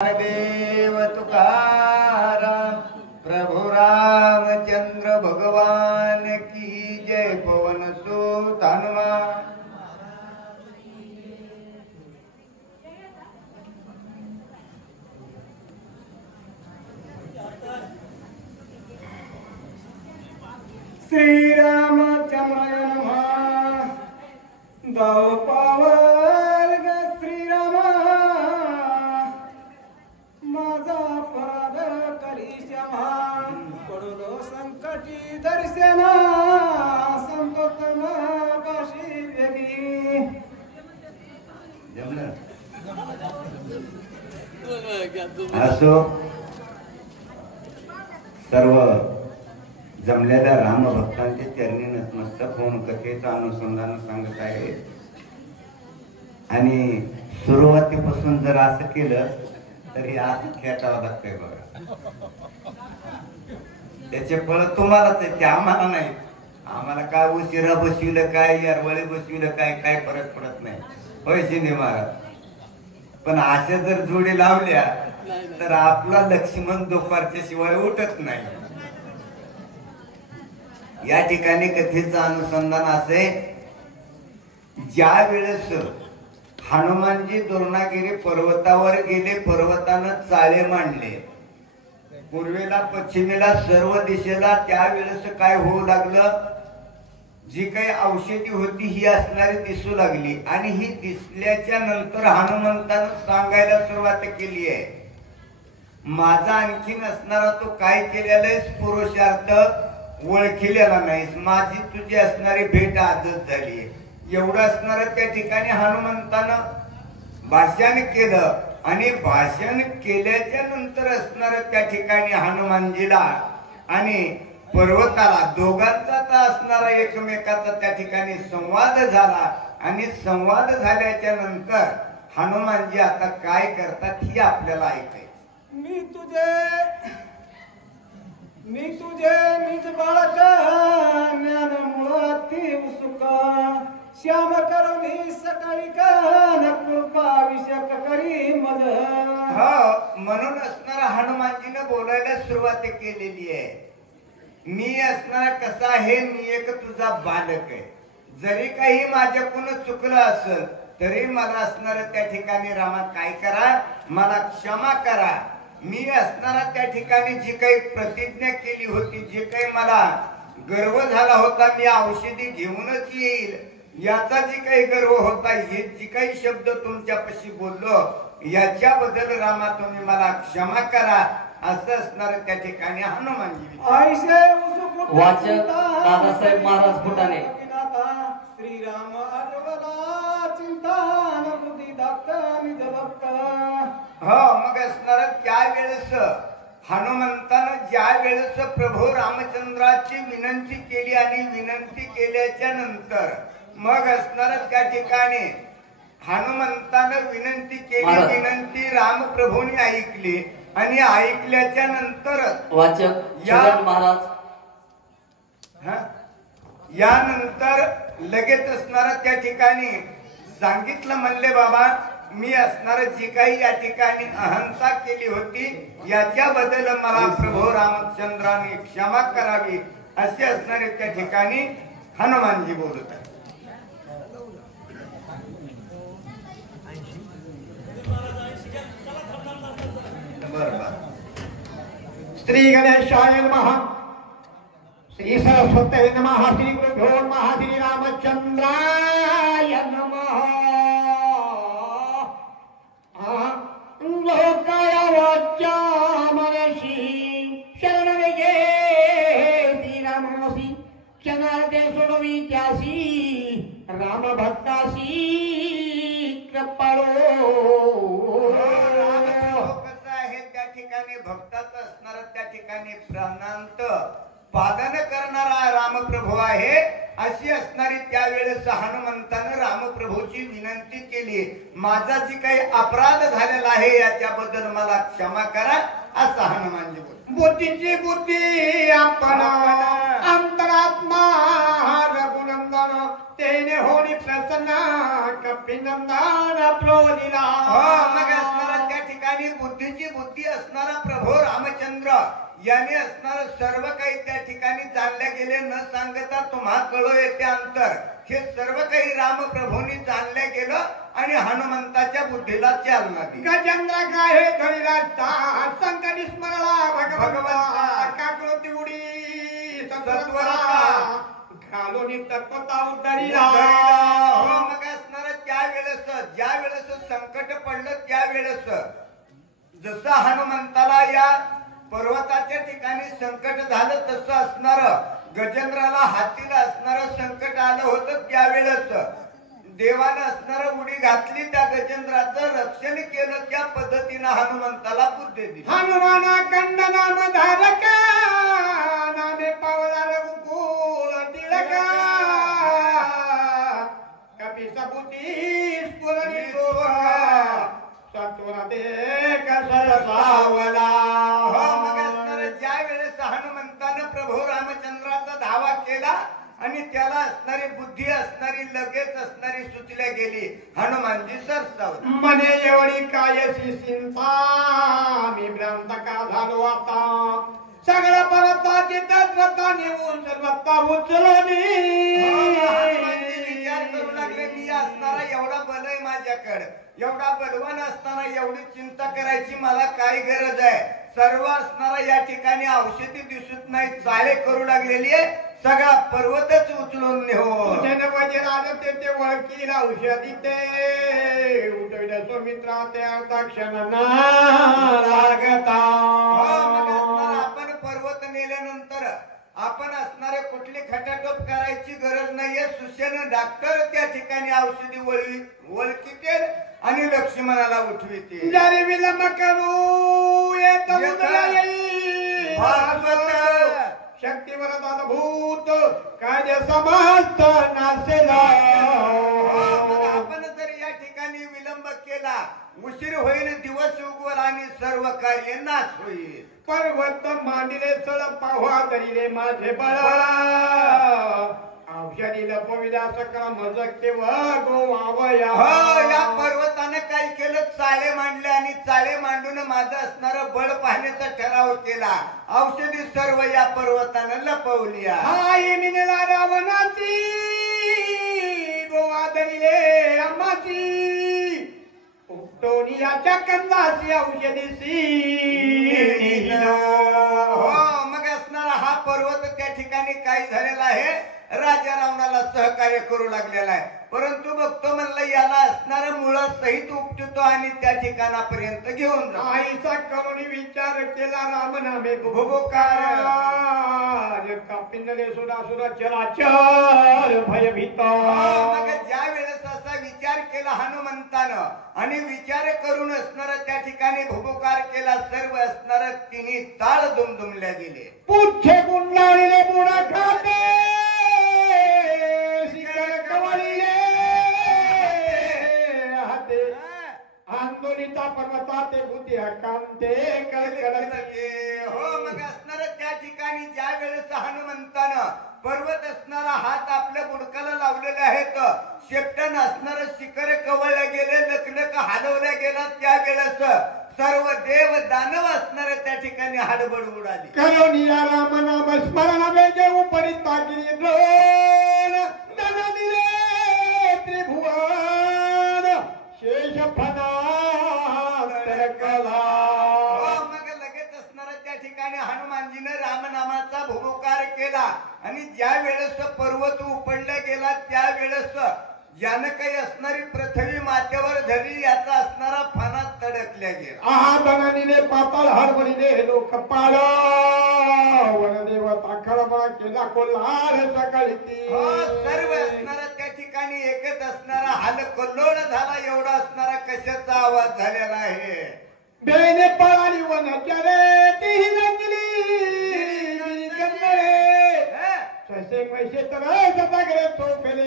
देव तुकाराम प्रभु रामचंद्र भगवान की जय। पवन सुत हनुमान श्री रामचंद्र नमः। दाव पावल ग श्रीराम माझा पद करी क्षमा। पडलो संकटी दर्शन संतोषम काशी वेगी। जमलं असो सर्व जमलेल्या राम भक्तांचे चरणी नतमस्तक होऊन कथेचं अनुसंधान सांगत आहे। आणि सुरुवातीपासून जर असं केलं तरी असं खेटावं लागतंय बघा। त्याचे फळ तुम्हालाच आहे, ते आम्हाला नाही। आम्हाला काय उशिरा बसविलं काय यारवळी बसविलं काय काय फरक पडत नाही, होय शिंदे महाराज। पण अशा जर जोडी लावल्या तर आपला लक्ष्मण दुपारच्या शिवाय उठत नाही। या ठिकाणी कथेचं अनुसंधान असे, ज्या वेळेस हनुमानजी द्रोणागिरी पर्वतावर गेले, पर्वतानं चाळे मांडले पूर्वेला पश्चिमेला सर्व दिशेला, त्यावेळेस काय होऊ लागलं, जी काही औषधी होती ही असणारी दिसू लागली। आणि ही दिसल्याच्या नंतर हनुमंतानं सांगायला सुरुवात केली आहे, माझा आणखीन असणारा तो काय केलेला पुरुषार्थ ओळखलेला नाहीस, माझी तुझी असणारी भेट आजच झाली। एवढं असणार त्या ठिकाणी हनुमंतानं भाषण केलं। आणि भाषण केल्याच्या नंतर असणार त्या ठिकाणी हनुमानजीला आणि पर्वताला दोघांचा असणारा एकमेकाचा त्या ठिकाणी संवाद झाला। आणि संवाद झाल्याच्या नंतर हनुमानजी आता काय करतात ही आपल्याला ऐकायचं। मी तुझे निज बाळक ज्ञान मुळाती उसुका। श्याम करुणी सकाळी कान कृपाभिषेक करी मज। म्हणून असणारा हनुमानजीने बोलायला सुरुवात केलेली आहे। मी असणारा कसा आहे, मी एक तुझा बालक आहे। जरी काही माझ्याकडून चुकलं असेल तरी मला असणार त्या ठिकाणी रामा काय करा, मला क्षमा करा। मी असणारा त्या ठिकाणी जी काही प्रतिज्ञा केली होती, जे काही मला गर्व झाला होता, मी औषधी घेऊनच येईल याचा जी काही गर्व होता, हे जी काही शब्द तुमच्यापाशी बोललो याच्याबद्दल रामा तुम्ही मला क्षमा करा, असं असणार त्या ठिकाणी हनुमानजी। वाचक दादासाहेब महाराज फुटाणे। श्रीराम अडवला चिंतान बुद्धी दाता निज भक्त। मग असणार त्या वेळेस हनुमंतानं ज्या वेळेस प्रभू रामचंद्राची विनंती केली आणि विनंती केल्याच्या नंतर मग असणार त्या ठिकाणी हनुमंतानं विनंती केली, विनंती रामप्रभूंनी ऐकली आणि ऐकल्याच्या नंतर वाचक महाराज यानंतर लगेच असणार त्या ठिकाणी सांगितलं, म्हणले बाबा मी असणार जी काही या ठिकाणी अहंता केली होती याच्याबद्दल मला प्रभू रामचंद्राने क्षमा करावी, असे असणारे त्या ठिकाणी हनुमानजी बोलत आहे। श्री गणेशाय नमः, श्री सरस्वती नमः, श्री गुरुभ्यो नमः, श्री रामचंद्राय नमः। लोकाया वाच्या मनसी शरण गे श्रीरामसी, क्षणार्थे सोडवी त्यासी राम भक्तासी कृपाळो। भक्ताचं असणार त्या ठिकाणी प्राणांत पालन करणारा रामप्रभू आहे, अशी असणारी त्यावेळेस हनुमंतानं रामप्रभूची विनंती केली, माझा जी काही अपराध झालेला आहे याच्याबद्दल मला क्षमा करा, असं हनुमानजी बोलले। बुद्धीची बुद्धी आपण अंतरात्मा रघुनंदन तेने होणी प्रसन्न कपिनंदन प्रोदिला। मग असणारा त्या ठिकाणी ठिकाणी बुद्धीची बुद्धी असणारा प्रभू रामचंद्र याने असणार सर्व काही त्या ठिकाणी जाणले गेले न सांगता तुम्हा कळो येते अंतर हे सर्व काही राम प्रभूंनी जाणले गेलं आणि हनुमंताच्या बुद्धीला चालना दिली. गजेंद्र काय हे धरी राजता संकटी स्मरला भगवंता काकळती उडी सत्वरा घालोनी तत्वता उतरिला. हो मग असणार ज्या वेळेस संकट पडलं त्यावेळेस जसं हनुमंताला या पर्वताच्या ठिकाणी संकट झालं तसं असणार गजेंद्राला हातीला असणार संकट आलं होतं त्यावेळेस देवानं असणार उडी घातली त्या गजेंद्राचं रक्षण केलं त्या पद्धतीनं हनुमंताला बुद्धी दिली. हनुमाना कंद नाम धारका नामे पावला रघुकुल तिलका कपी सबुती स्फुरणी सत्वरा दे कसर सावला. हो मग असणार ज्या वेळेस हनुमंतानं प्रभू रामचंद्राचा धावा केला आणि त्याला असणारी बुद्धी असणारी लगेच असणारी सुचल्या गेली हनुमानजी सरसावला. मने एवढी कायशी चिंता मी भ्रांत का झालो आता सगळं परताची तत्वता नेऊन सर्वता उचलली. विचार करू लागले मी असणारा एवढा बल आहे माझ्याकडे एवढा बलवान असताना एवढी चिंता करायची मला काय गरज आहे. सर्व असणारा या ठिकाणी औषधी दिसत नाही चाळे करू लागलेली आहे सगळा पर्वतच उचलून नेऊन वजीराज ते वळकीला औषधी ते उठवल्या सुमित्रा ते अर्धाक्षण लागता. आपण पर्वत नेल्यानंतर आपण असणारे कुठली खटाटोप करायची गरज नाहीये. सुसेन डॉक्टर त्या ठिकाणी औषधी वळकीते आणि लक्ष्मणाला उठविते. जरी विलंब करू येत शक्तीवर भूत काय समस्त नासेला. आपण जर या ठिकाणी विलंब केला उशीर होईल दिवस उगवल आणि सर्व कार्य नाश होईल. पर्वत मांडिले सळ पाव्हा तरी माझे बळ औषधी लपविला सकळ मज केव्हा गोवावया. हो या पर्वताने काय केलं चाळे मांडले आणि चाळे मांडून माझं असणारं बळ पाहण्याचा ठराव केला. औषधी सर्व या पर्वतानं लपवली. आई मिनला रावणाची गोवा दरिले अम्माची टोनियाच्या कंदाची औषधीची. हो मग असणारा हा पर्वत त्या ठिकाणी काय झालेला आहे राजा रावणाला सहकार्य करू लागलेला आहे. परंतु बघतो म्हणलं याला असणारा मुळा सहित उपटतो आणि त्या ठिकाणापर्यंत घेऊन जा. आईचा करुणी विचार केला राम नामे भुभुकार कापिंदले सुरा सुरा चराचर भयभीत. मग ज्या वेळेस असा विचार केला हनुमंतानं आणि विचार करून असणार त्या ठिकाणी भुभुकार केला सर्व असणार तिन्ही ताळ दुमदुमल्या गेले. पुच्छे गुंडाळीले बुडा खाते शिकर कवळीले हाते आंदोलिता पर्वताते बुद्धी हकांते कळकळते. हो मग असणार त्या ठिकाणी ज्या वेळेस हनुमंतानं पर्वत असणारा हात आपल्या बुडकाला लावलेले आहेत शेपटन असणार शिखर कवळले गेले लखलख हलवल्या गेला त्यावेळेस सर्व देव दानव असणार त्या ठिकाणी हडबड उडाली. करुणिया राम नाम स्मरण वेगे उपरी ताकिनी द्रोण धन दिले त्रिभुवन शेष फना तरकला. मग लगेच असणार त्या ठिकाणी हनुमानजीने रामनामाचा भुभुकार केला आणि ज्या वेळेस पर्वत उपडला गेला त्यावेळेस ज्यानं काही असणारी पृथ्वी माथ्यावर धरली याचा असणारा फणा तडकल्या गेला. आहा धनानीने पाताळ हरवलीने लोक पाळ वनदेवता खळबळ केला कोल्हार सकाळी सर्व असणारा त्या ठिकाणी एकच असणारा हाल कल्लोळ झाला एवढा असणारा कशाचा आवाज झालेला आहे. बेने पळाली वनचरे तीही रंगली ससे मैसे तर सतागरे चोपेले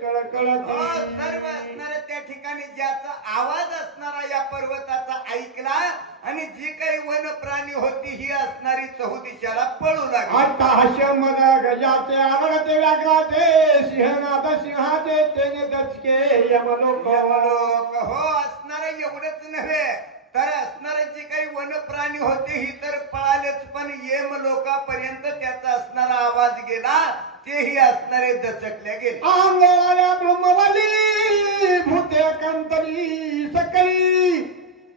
कळकळ. सर्व असणारे त्या ठिकाणी ज्याचा आवाज असणारा या पर्वताचा ऐकला आणि जी काही वन प्राणी होती ही असणारी चहुदिशाला पळू लागली. अट्टहास्य मन गजाचे आनंदते व्याघ्राचे सिंहनाथ सिंहाचे तेने दचके यमलोक. हो असणारे एवढंच नव्हे तर असणारे जे काही वन प्राणी होते ही तर पळालेच, पण येम लोकांपर्यंत त्याचा असणारा आवाज गेला, तेही असणारे दचकले गेले. आंगोळ्या ब्रह्मवाली भूते कंतरी सकळी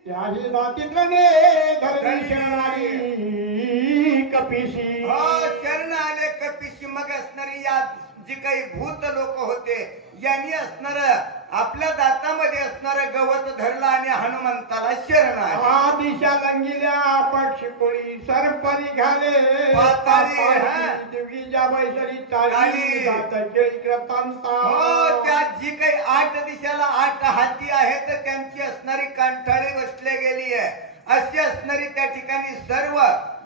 त्याही दातिद्रने धरणी शरणारी कपिशी. हो शरण आले कपिशी. मग असणारी या जी काही भूत लोक होते यांनी असणार आपल्या दातामध्ये असणार गवत धरला आणि हनुमंताला शरण आले. आदिशा लंगिल्या पक्षी कोळी सरपरी घाले पाताळी, दिवीच्या बैसरी चाली. चाली जातके इक्रतांता. हो त्या जी काही 8 दिशाला 8 हाती आहेत त्यांची असणारी कांठाळी बसले गेली आहे. अशी असणारी त्या ठिकाणी सर्व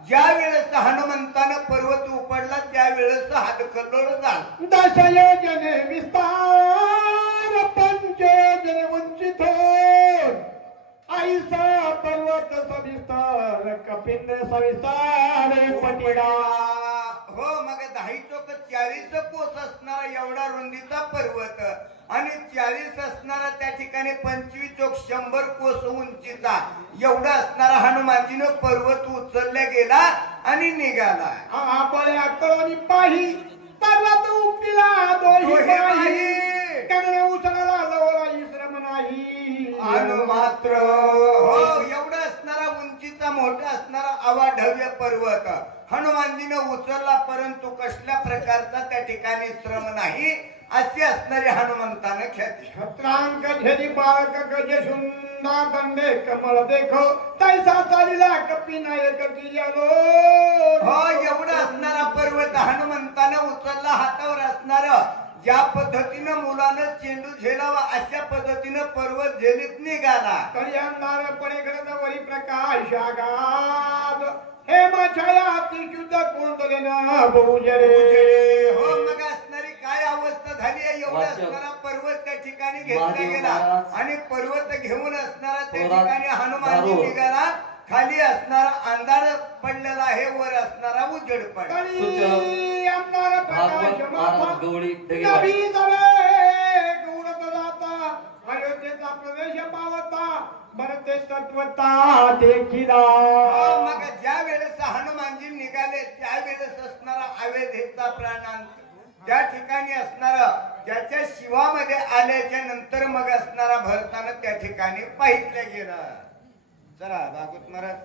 ज्या वेळेस हनुमंतानं पर्वत उपडला त्यावेळेस हातखल्लोळ झाला. दशयोजने विस्तार पंचयोजने वंचित आईसा पर्वत सविस्तार कपिंद्र सविस्तार पटिडा. हो मग 10 चोक 40 कोस असणारा एवढा रुंदीचा पर्वत आणि 40 असणारा त्या ठिकाणी 25 चोक 100 कोस उंचीचा एवढा असणारा हनुमानजीनं पर्वत उचलला गेला आणि निघाला. आपल्या अक्कलानी पाही पर्वत उपटिला दोही पाही कगन उचलला लवला श्रम नाही अनु मात्र. हो एवढा असणारा उंचीचा मोठा असणारा अवाढव्य पर्वत हनुमानजीनं उचलला, परंतु कसल्या प्रकारचा त्या ठिकाणी श्रम नाही अशी असणारी हनुमंतानं ख्याती. छत्रांक झेरी बाळक गजे सुंदा दंडे कमल देखो तैसा चालिला कपी नायक कियालो. हो एवढा असणारा पर्वत हनुमंतानं उचलला. हातावर असणार ज्या पद्धतीनं मुलानं चेंडू झेलावा अशा पद्धतीनं पर्वत झेलीत निघाला. कल्याणदार पडेकडे वरी प्रकाश आगाद हे छाया शुद्ध कोणतले ना बहुजरे. हो मग असणारी काय अवस्था झाली आहे. एवढा असणारा पर्वत त्या ठिकाणी घेतला गेला आणि पर्वत घेऊन असणारा त्या ठिकाणी हनुमानजी निघाला. खाली असणारा अंधार पडलेला आहे, वर असणारा उजेड पडला. आमदार प्रकाश अयोध्येचा प्रदेश पावता भरते तत्वता देखिला. मग ज्या वेळेस हनुमानजी निघाले त्यावेळेस असणारा अयोध्येचा प्राणांत त्या ठिकाणी असणार ज्याच्या शिवामध्ये आल्याच्या नंतर मग असणारा भरताना त्या ठिकाणी पाहितलं गेलं. चला भागवत महाराज